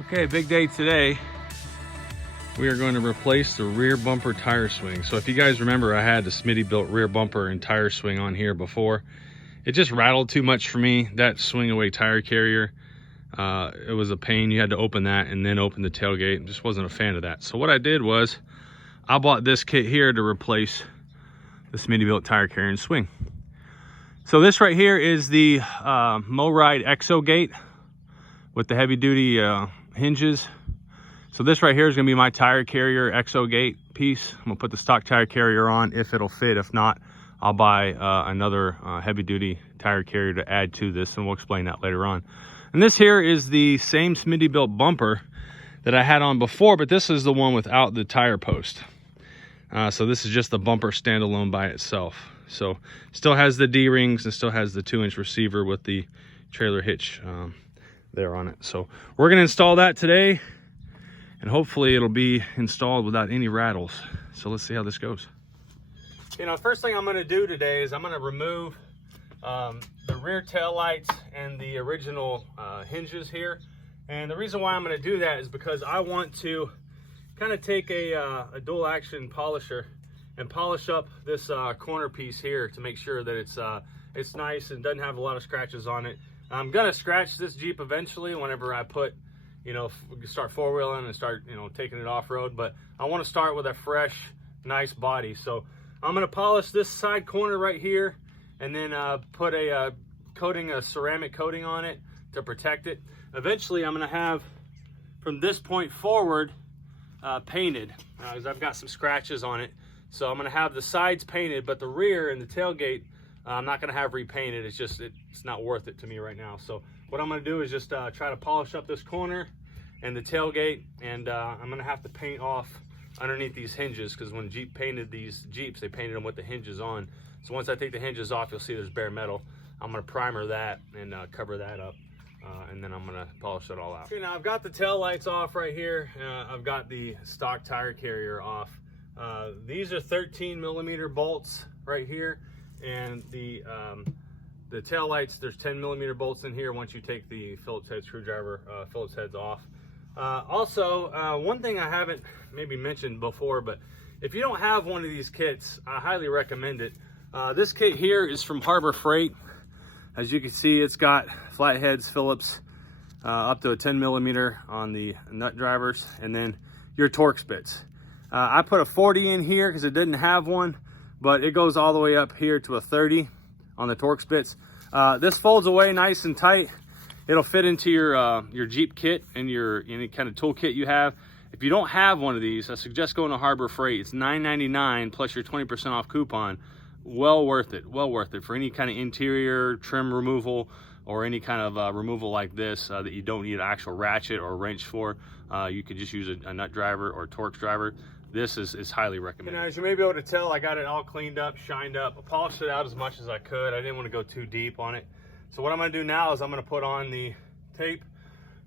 Okay, big day today. We are going to replace the rear bumper tire swing. So if you guys remember, I had the Smitty built rear bumper and tire swing on here before. It just rattled too much for me, that swing away tire carrier. It was a pain. You had to open that and then open the tailgate. Just wasn't a fan of that. So what I did was I bought this kit here to replace the Smitty built tire carrier and swing. So this right here is the MoRyde Exogate with the heavy duty hinges. So this right here is gonna be my tire carrier Exogate piece. I'm gonna put the stock tire carrier on if it'll fit. If not, I'll buy another heavy duty tire carrier to add to this, and we'll explain that later on. And this here is the same Smitty built bumper that I had on before, but this is the one without the tire post. So this is just the bumper standalone by itself. So still has the D-rings and still has the 2-inch receiver with the trailer hitch there on it. So we're gonna install that today, and hopefully it'll be installed without any rattles. So let's see how this goes. You know, first thing I'm gonna do today is I'm gonna remove the rear tail lights and the original hinges here. And the reason why I'm gonna do that is because I want to kind of take a dual action polisher and polish up this corner piece here to make sure that it's nice and doesn't have a lot of scratches on it. I'm gonna scratch this Jeep eventually whenever I put, you know, start four-wheeling and start, you know, taking it off-road, but I want to start with a fresh, nice body. So I'm gonna polish this side corner right here and then put a ceramic coating on it to protect it. Eventually I'm gonna have, from this point forward, painted, because I've got some scratches on it. So I'm gonna have the sides painted, but the rear and the tailgate I'm not gonna have repainted. It's just, it's not worth it to me right now. So what I'm gonna do is just try to polish up this corner and the tailgate, and I'm gonna have to paint off underneath these hinges, because when Jeep painted these Jeeps, they painted them with the hinges on. So once I take the hinges off, you'll see there's bare metal. I'm gonna primer that and cover that up, and then I'm gonna polish it all out. Okay, now I've got the tail lights off right here. I've got the stock tire carrier off. These are 13mm bolts right here, and the tail lights, there's 10mm bolts in here once you take the Phillips head screwdriver, Phillips heads off. Also, one thing I haven't maybe mentioned before, but if you don't have one of these kits, I highly recommend it. This kit here is from Harbor Freight. As you can see, it's got flatheads, Phillips, up to a 10mm on the nut drivers, and then your Torx bits. I put a 40 in here because it didn't have one, but it goes all the way up here to a 30 on the Torx bits. This folds away nice and tight. It'll fit into your Jeep kit and any kind of tool kit you have. If you don't have one of these, I suggest going to Harbor Freight. It's $9.99 plus your 20% off coupon. Well worth it, well worth it for any kind of interior trim removal or any kind of removal like this that you don't need an actual ratchet or wrench for. You could just use a nut driver or Torx driver. This is highly recommended. You know, as you may be able to tell, I got it all cleaned up, shined up. I polished it out as much as I could. I didn't want to go too deep on it. So what I'm going to do now is I'm going to put on the tape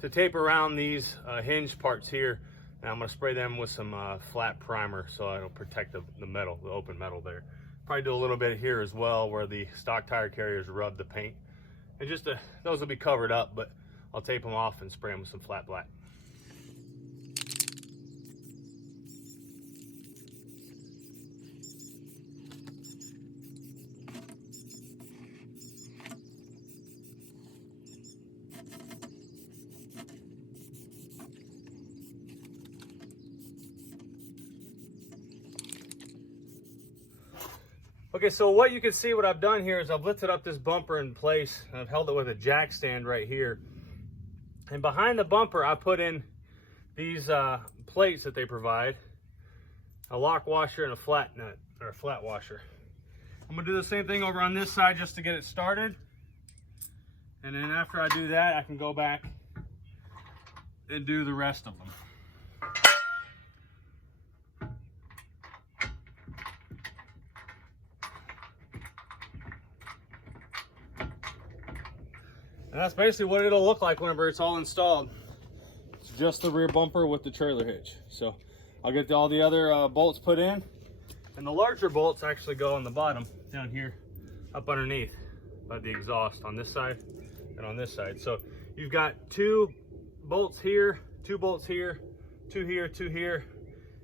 to tape around these hinge parts here. And I'm going to spray them with some flat primer so it'll protect the metal, the open metal there. Probably do a little bit here as well where the stock tire carriers rub the paint. And just those will be covered up, but I'll tape them off and spray them with some flat black. Okay, so what you can see, what I've done here is I've lifted up this bumper in place and I've held it with a jack stand right here. And behind the bumper, I put in these plates that they provide, a lock washer and a flat nut, or a flat washer. I'm gonna do the same thing over on this side just to get it started. And then after I do that, I can go back and do the rest of them. And that's basically what it'll look like whenever it's all installed. It's just the rear bumper with the trailer hitch. So I'll get all the other bolts put in, and the larger bolts actually go on the bottom down here up underneath by the exhaust on this side and on this side. So you've got two bolts here 2 bolts here, 2 here, 2 here,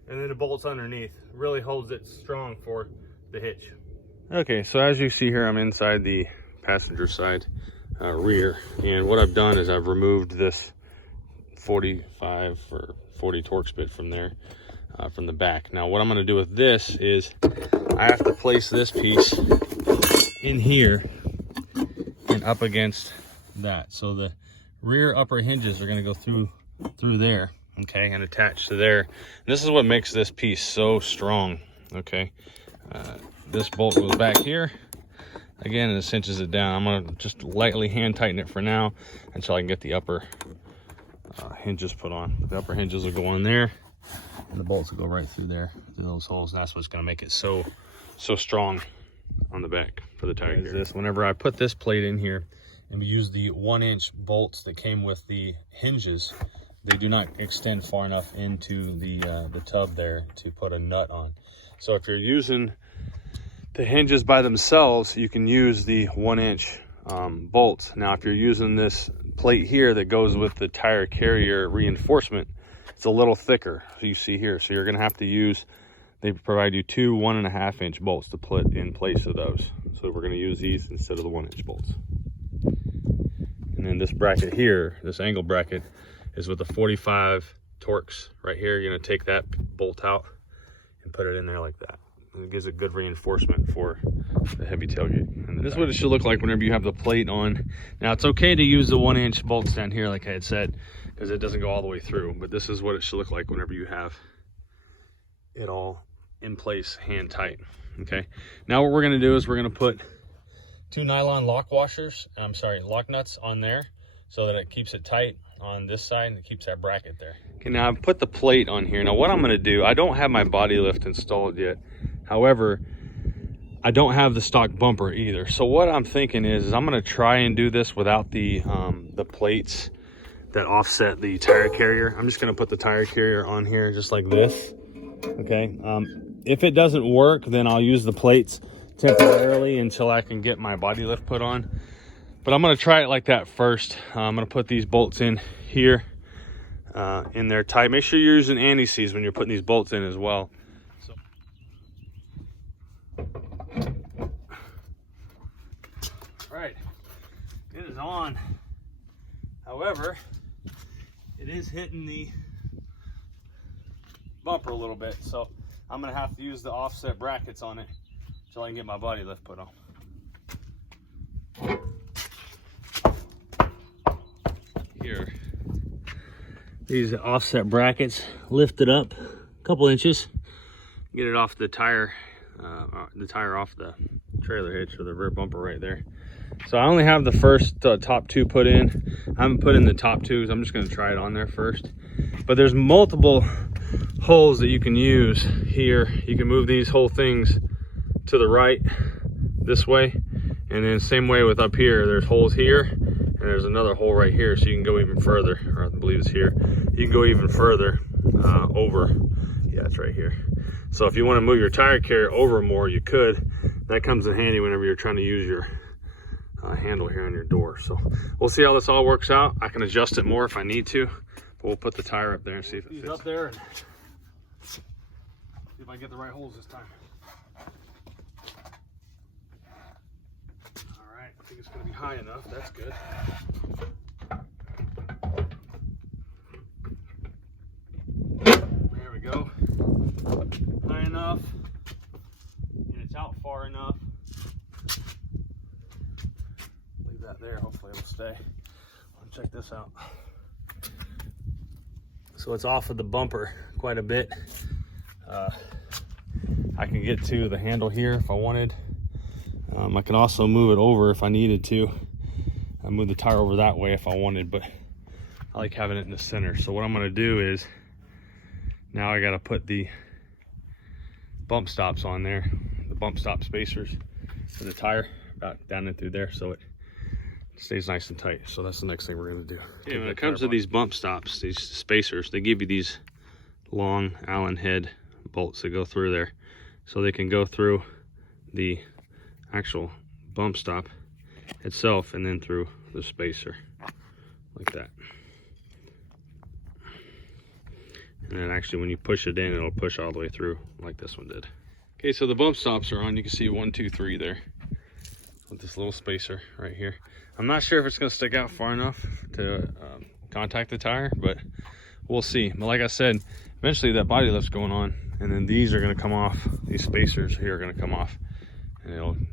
and then the bolts underneath. Really holds it strong for the hitch. Okay, so as you see here, I'm inside the passenger side rear, and what I've done is I've removed this 45 or 40 Torx bit from there, from the back. Now what I'm going to do with this is I have to place this piece in here and up against that, so the rear upper hinges are going to go through there, okay, and attach to there. And this is what makes this piece so strong, okay. This bolt goes back here again, and it cinches it down. I'm going to just lightly hand tighten it for now until I can get the upper hinges put on. The upper hinges will go on there, and the bolts will go right through there, through those holes. And that's what's going to make it so strong on the back for the tire carrier. Whenever I put this plate in here, and we use the 1-inch bolts that came with the hinges, they do not extend far enough into the tub there to put a nut on. So if you're using the hinges by themselves, you can use the 1-inch bolts. Now if you're using this plate here that goes with the tire carrier reinforcement, it's a little thicker, so you see here. So you're going to have to use, they provide you 2 1.5-inch bolts to put in place of those. So we're going to use these instead of the 1-inch bolts. And then this bracket here, this angle bracket, is with a 45 Torx right here. You're going to take that bolt out and put it in there like that. And it gives it good reinforcement for the heavy tailgate. And this is what it should look like whenever you have the plate on. Now it's okay to use the 1-inch bolts down here, like I had said, because it doesn't go all the way through. But this is what it should look like whenever you have it all in place, hand tight. Okay. Now what we're going to do is we're going to put 2 nylon lock nuts on there, so that it keeps it tight on this side and it keeps that bracket there. Okay, now I've put the plate on here. Now what I'm going to do, I don't have my body lift installed yet. However, I don't have the stock bumper either. So what I'm thinking is I'm going to try and do this without the plates that offset the tire carrier. I'm just going to put the tire carrier on here just like this. Okay. If it doesn't work, then I'll use the plates temporarily until I can get my body lift put on. But I'm going to try it like that first. I'm going to put these bolts in here, in there tight. Make sure you're using anti-seize when you're putting these bolts in as well. So. All right, it is on. However, it is hitting the bumper a little bit, so I'm going to have to use the offset brackets on it until I can get my body lift put on. Here, these offset brackets lifted up a couple inches, get it off the tire off the trailer hitch or the rear bumper right there. So I only have the first top 2 put in. I haven't put in the top 2s. I'm just going to try it on there first. But there's multiple holes that you can use here. You can move these whole things to the right this way, and then same way with up here. There's holes here, and there's another hole right here, so you can go even further, or I believe it's here. You can go even further over. Yeah, it's right here. So if you want to move your tire carrier over more, you could. That comes in handy whenever you're trying to use your handle here on your door. So we'll see how this all works out. I can adjust it more if I need to, but we'll put the tire up there and see if it fits. Up there and see if I get the right holes this time. All right, I think it's going to be high enough. That's good. There we go. High enough, and it's out far enough. Leave that there. Hopefully it'll stay. Check this out. So it's off of the bumper quite a bit. I can get to the handle here if I wanted. I can also move it over if I needed to. I move the tire over that way if I wanted, but I like having it in the center. So what I'm going to do is, now I got to put the bump stops on there, the bump stop spacers for the tire, about down and through there, so it stays nice and tight. So that's the next thing we're going to do. Okay, when it comes to these bump stops, these spacers, they give you these long Allen head bolts that go through there, so they can go through the actual bump stop itself and then through the spacer like that. And then actually when you push it in, it'll push all the way through like this one did. Okay, so the bump stops are on. You can see 1, 2, 3 there with this little spacer right here. I'm not sure if it's gonna stick out far enough to contact the tire, but we'll see. But like I said, eventually that body lift's going on, and then these are gonna come off. These spacers here are gonna come off, and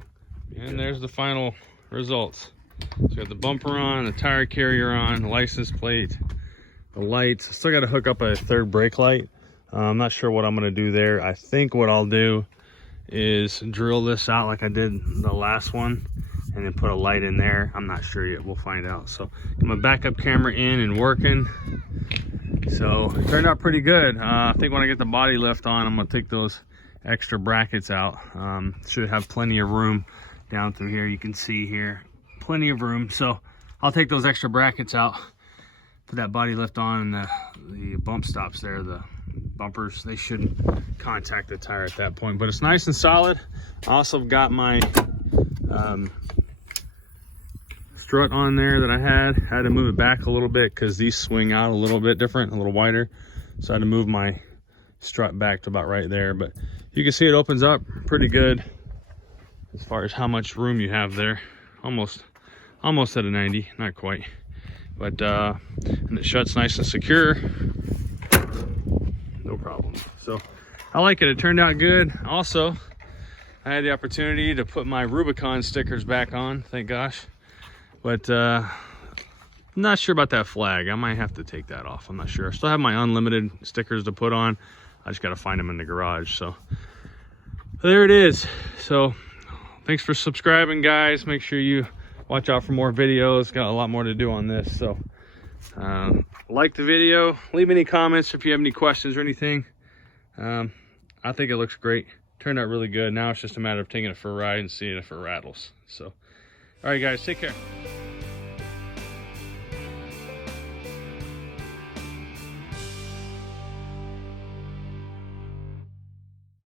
there's the final results. So we got the bumper on, the tire carrier on, the license plate, the lights. I still got to hook up a third brake light. I'm not sure what I'm going to do there. I think what I'll do is drill this out like I did the last one and then put a light in there. I'm not sure yet. We'll find out. So got my backup camera in and working. So it turned out pretty good. I think when I get the body lift on, I'm going to take those extra brackets out. Should have plenty of room down through here. You can see here, plenty of room. So I'll take those extra brackets out, put that body lift on, and the bump stops there, the bumpers, they shouldn't contact the tire at that point, but it's nice and solid. I also got my strut on there that I had to move it back a little bit because these swing out a little bit different, a little wider, so I had to move my strut back to about right there. But you can see it opens up pretty good as far as how much room you have there. Almost at a 90, not quite, but and it shuts nice and secure, no problem. So I like it. It turned out good. Also, I had the opportunity to put my Rubicon stickers back on, thank gosh, but not sure about that flag. I might have to take that off. I'm not sure. I still have my unlimited stickers to put on. I just got to find them in the garage. So there it is. So thanks for subscribing, guys. Make sure you watch out for more videos. Got a lot more to do on this. So like the video, leave any comments if you have any questions or anything. I think it looks great. Turned out really good. Now it's just a matter of taking it for a ride and seeing if it rattles. So all right, guys, take care.